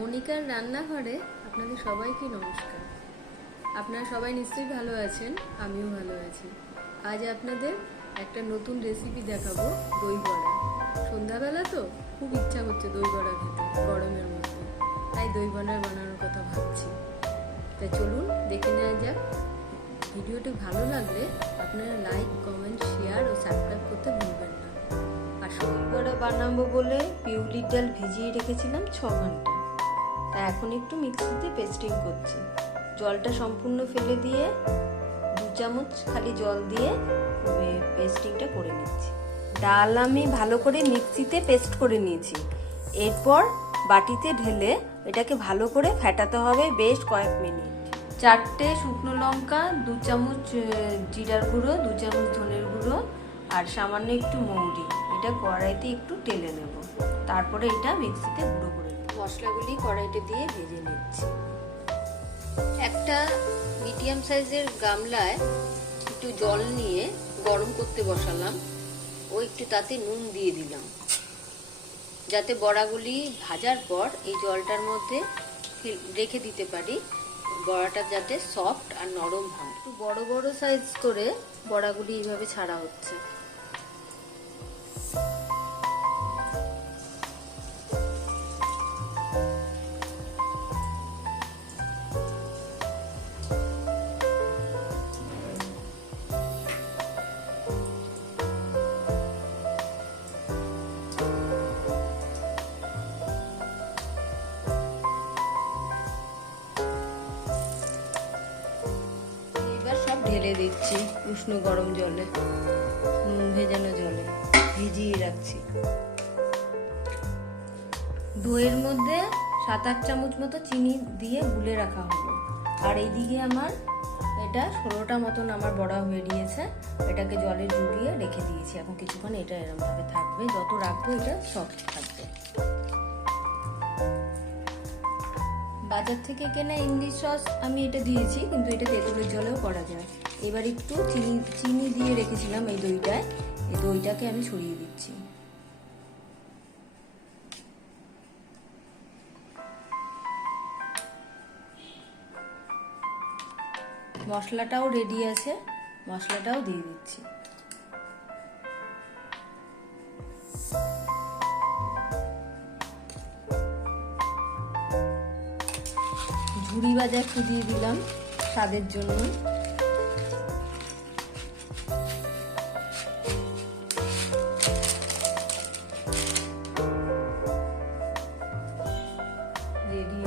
মনিকার রান্নাঘরে আপনাদের সবাইকে নমস্কার। আপনারা সবাই নিশ্চয়ই ভালো আছেন, আমিও ভালো আছি। আজ আপনাদের একটা নতুন রেসিপি দেখাবো, দই বড়া। সন্ধ্যাবেলা তো খুব ইচ্ছা হচ্ছে দই বড়া খেতে গরমের মধ্যে, তাই দই বড়া বানানোর কথা ভাবছি। তাই চলুন দেখে নেওয়া যাক। ভিডিওটি ভালো লাগলে আপনারা লাইক, কমেন্ট, শেয়ার ও সাবস্ক্রাইব করতে ভুলবেন না। আর দই বড়া বানাবো বলে পিউলির ডাল ভিজিয়ে রেখেছিলাম 6 ঘন্টা। তা এখন একটু মিক্সিতে পেস্টিং করছি। জলটা সম্পূর্ণ ফেলে দিয়ে 2 চামচ খালি জল দিয়ে পেস্টিংটা করে নিচ্ছি। ডাল আমি ভালো করে মিক্সিতে পেস্ট করে নিয়েছি। এরপর বাটিতে ঢেলে এটাকে ভালো করে ফেটাতে হবে বেশ কয়েক মিনিট। 4টে শুকনো লঙ্কা, 2 চামচ জিরার গুঁড়ো, 2 চামচ ধনের গুঁড়ো আর সামান্য একটু মৌরি, এটা কড়াইতে একটু টেলে নেব। তারপরে এটা মিক্সিতে গুঁড়ো করে মশলাগুলি কড়াইতে দিয়ে ভেজে নিচ্ছি। একটা মিডিয়াম সাইজের গামলায় একটু জল নিয়ে গরম করতে বসালাম ও একটু তাতে নুন দিয়ে দিলাম, যাতে বড়াগুলি ভাজার পর এই জলটার মধ্যে রেখে দিতে পারি, বড়াটা যাতে সফট আর নরম হয়। একটু বড় বড় সাইজ করে বড়াগুলি এইভাবে ছাড়া হচ্ছে। সব ঢেলে দিচ্ছি উষ্ণ গরম জলে, নুন ভেজানো জলে ভিজিয়ে রাখছি। দইয়ের মধ্যে 7-8 চামচ মতো চিনি দিয়ে গুলে রাখা হলো। আর এইদিকে আমার এটা 16টা মতন আমার বড়া হয়ে গিয়েছে। এটাকে জলে ডুবিয়ে রেখে দিয়েছি। এখন কিছুক্ষণ এটা এরকম ভাবে থাকবে, যত রাখবো এটা সফট থাকবে। বাজার থেকে কেনা ইংলিশ সস আমি এটা দিয়েছি, কিন্তু এটা তেঁতুলের জলেও করা যায়। এবার একটু চিনি দিয়ে রেখেছিলাম এই দইটায়, এই দইটাকে আমি ছড়িয়ে দিচ্ছি। মশলাটাও রেডি আছে, মশলাটাও দিয়ে দিচ্ছি। ঝুরি ভাজা একটু দিয়ে দিলাম স্বাদের জন্য। রেডি